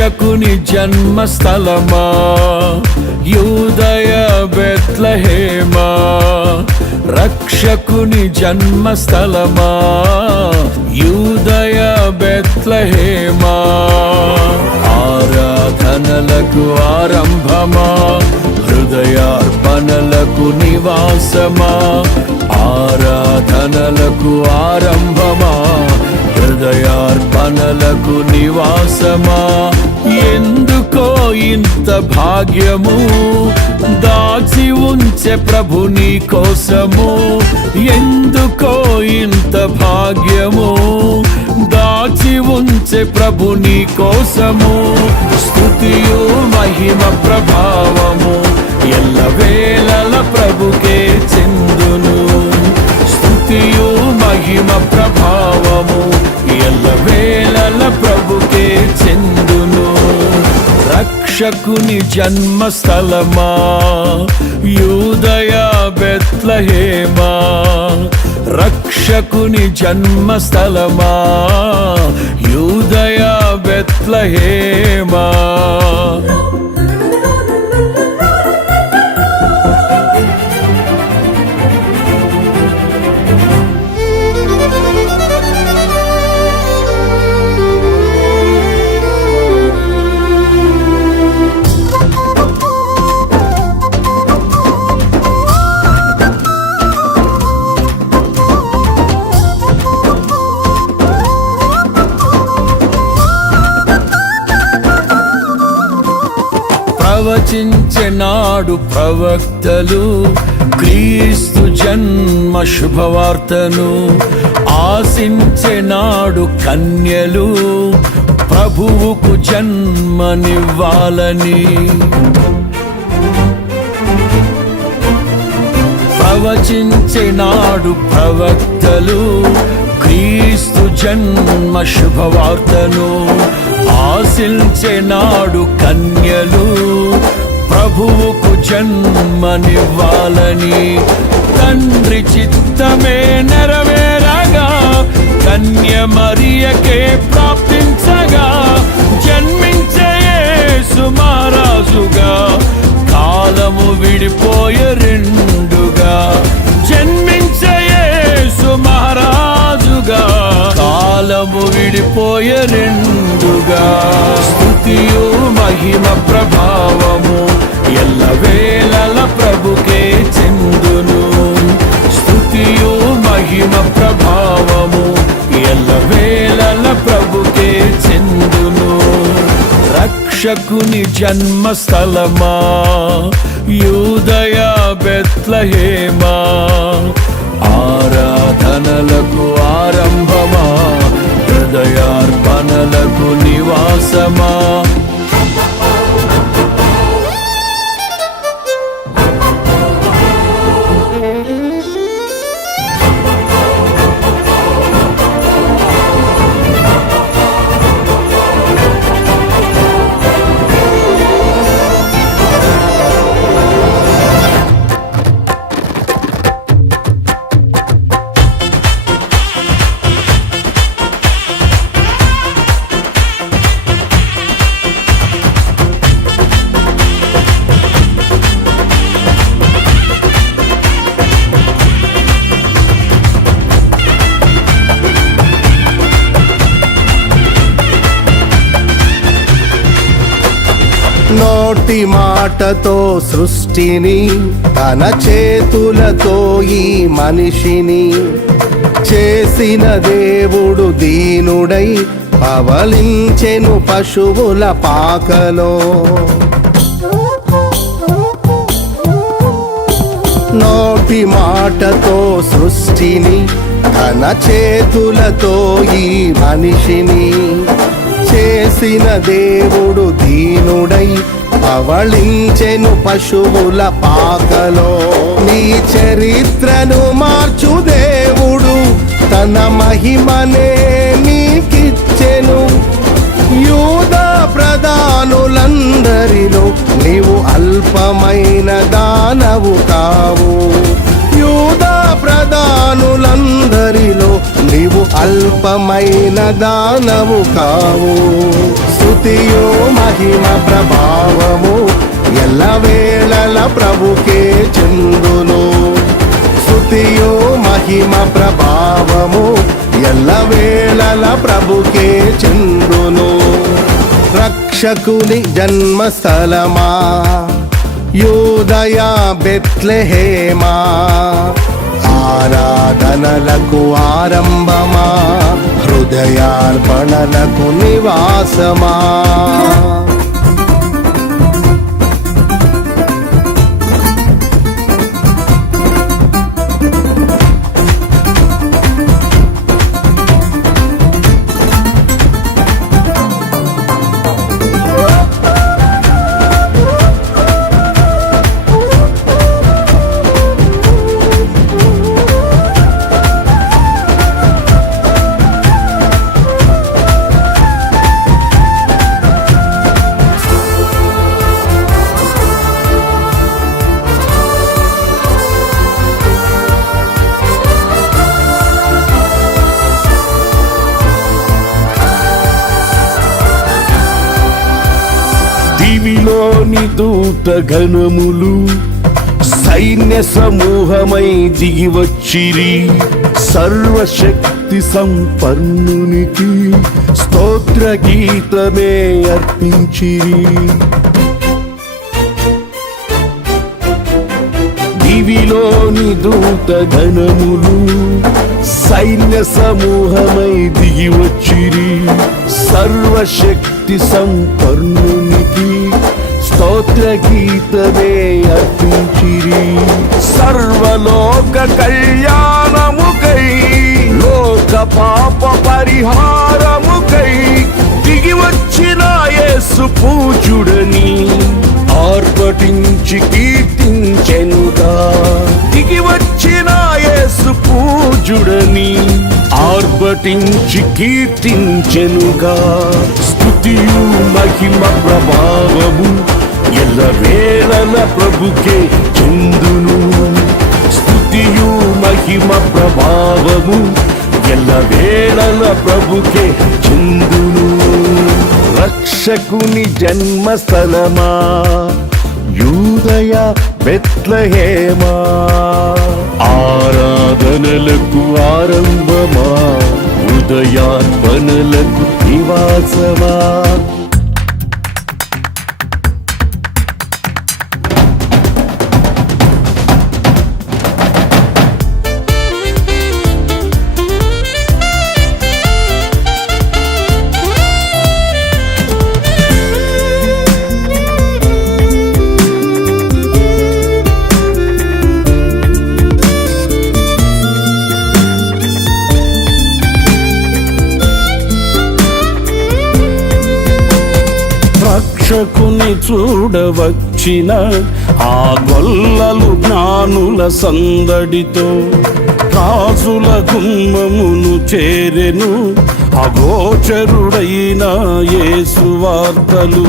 రక్షకుని జన్మస్థలమా యూదయ బెత్లెహేమా, రక్షకుని జన్మస్థలమా యూదయ బెత్లెహేమా, ఆరాధనలకు ఆరంభమా హృదయార్పణలకు నివాసమా, ఆరాధనలకు ఆరంభమా హృదయార్పణలకు నివాసమా, ఎందుకో ఇంత భాగ్యము దాచి ఉంచే ప్రభు నీ కోసము, ఎందుకో ఇంత భాగ్యము దాచి ఉంచే ప్రభు నీ కోసము, స్తుతియు మహిమ ప్రభావము ఎల్లవేళల ప్రభుకే చెందును, స్తుతియు మహిమ ప్రభావము ఎల్లవేళల ప్రభుకే చెందును. రక్షకుని జన్మస్థలమా యూదయ బెత్లెహేమా, రక్షకుని జన్మస్థలమా యూదయ బెత్లెహేమా. ప్రవచించెనాడు ప్రవక్తలు క్రీస్తు జన్మ శుభవార్తను, ఆశించెనాడు కన్యలు ప్రభువుకు జన్మనివ్వాలని, ప్రవచించెనాడు ప్రవక్తలు క్రీస్తు జన్మ శుభవార్తను, ఆశించెనాడు కన్యలు ప్రభువుకు జన్మనివ్వాలని, తండ్రి చిత్తమే నెరవేరగా కన్య మరియకే ప్రాప్తించగా, జన్మించే యేసు మహారాజుగా కాలము విడిపోయే రెండుగా, జన్మించే యేసు మహారాజుగా కాలము విడిపోయే రెండుగా, స్తుతియు మహిమ ప్రభావము ఎల్లవేళల ప్రభుకే చెందును, స్తుతియు మహిమ ప్రభావము ఎల్లవేళల ప్రభుకే చెందును. రక్షకుని జన్మస్థలమా యూదయ బెత్లెహేమా, ఆరాధనలకు ఆరంభమా హృదయార్పణలకు నివాసమా. నోటి మాటతో సృష్టిని తన చేతులతో ఈ మనిషిని చేసిన దేవుడు దీనుడై పవలించెను పశువుల పాకలో. నోటి మాటతో సృష్టిని తన చేతులతో ఈ మనిషిని చేసిన దేవుడు దీనుడై పవళించెను పశువుల పాకలో. నీ చరిత్రను మార్చు దేవుడు తన మహిమనే నీకిచ్చెను. యూదా ప్రధానులందరిలో నీవు అల్పమైన దానవు కావు. యూదా ప్రధానులందరిలో నీవు అల్పమైన దానవు కావు. స్తుతియో మహిమ ప్రభావము ఎల్లవేళల ప్రభుకే చెందును. స్తుతియో మహిమ ప్రభావము ఎల్లవేళల ప్రభుకే చెందును. రక్షకుని జన్మస్థలమా యూదయ బెత్లెహేమా, ఆరాధనలకు ఆరంభమా హృదయార్పణలకు నివాసమా. దివిలోని దూత గణములు సైన్య సమూహమై దిగి వచ్చిరి. సర్వశక్తి సంపన్నునికి స్తోత్ర గీతమే అర్పించిరి. దివిలోని దూత గణములు సైన్య సమూహమై దిగి వచ్చిరి. సర్వశక్తి సంపన్నునికి స్తోత్ర గీతమే అర్పించిరి. సర్వలోక కళ్యాణముకై లోక పాప పరిహారముకై దిగి వచ్చిన యేసు పూజుడని ఆర్భటించి కీర్తించెనుగా. దిగి వచ్చిన యేసు పూజుడని ఆర్భటించి కీర్తించెనుగా. స్తుతియు మహిమ ప్రభావము ఎల్లవేళల ప్రభుకే చెందును. స్తుతియు మహిమ ప్రభావము ఎల్లవేళల ప్రభుకే చెందును. రక్షకుని జన్మస్థలమా యూదయ బెత్లెహేమా, ఆరాధనలకు ఆరంభమా హృదయార్పణలకు నివాసమా. రక్షకుని చూడవచ్చిన ఆ గొల్లలు జ్ఞానుల సందడితో రాజుల గుమ్మమును చేరెను అగోచరుడైన యేసు వార్తలు.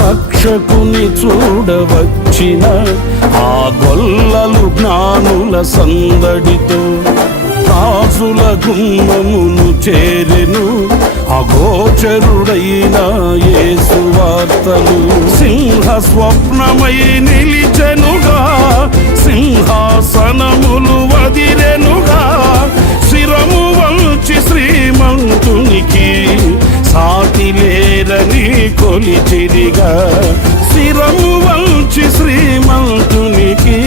రక్షకుని చూడవచ్చిన ఆ గొల్లలు జ్ఞానుల సందడితో రాజుల గుమ్మమును చేరెను అగోచరుడైన యేసు వార్తలు. సింహ స్వప్నమై నిలిచెనుగా, సింహాసనములు వదిరెనుగా. శిరము వంచి శ్రీమంతునికి సాటి లేరని కొలిచిరిగా. శిరము వంచి శ్రీమంతునికి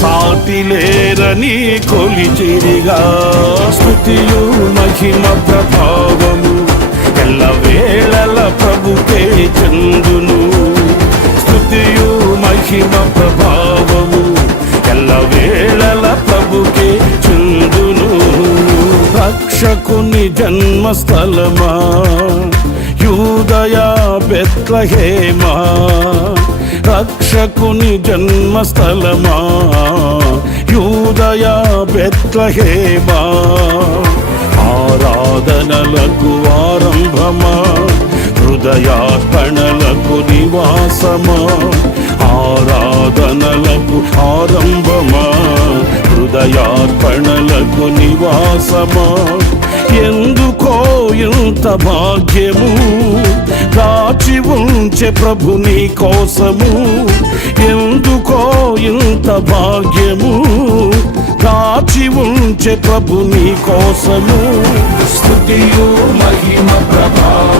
సాటి లేరని కొలిచిరిగా. స్తుతియు మహిమ ప్రభావము ఎల్లవేళల ప్రభుకే చెందును. స్తుతియు మహిమ ప్రభావము ఎల్లవేళల ప్రభుకే చెందును. రక్షకుని జన్మస్థలమా యూదయ బెత్లెహేమా, రక్షకుని జన్మస్థలమా యూదయ బెత్లెహేమా, ఆరాధనలకు ఆరంభమా హృదయార్పణలకు నివాసమా, ఆరాధనలకు ఆరంభమా, హృదయార్పణలకు నివాసమా. ఎందుకో ఇంత భాగ్యము కాచి ఉంచే ప్రభు నీ కోసము, ఎందుకో ఇంత భాగ్యము కాచి ఉంచే ప్రభు నీ కోసము. స్తుతియు మహిమ ప్రభావ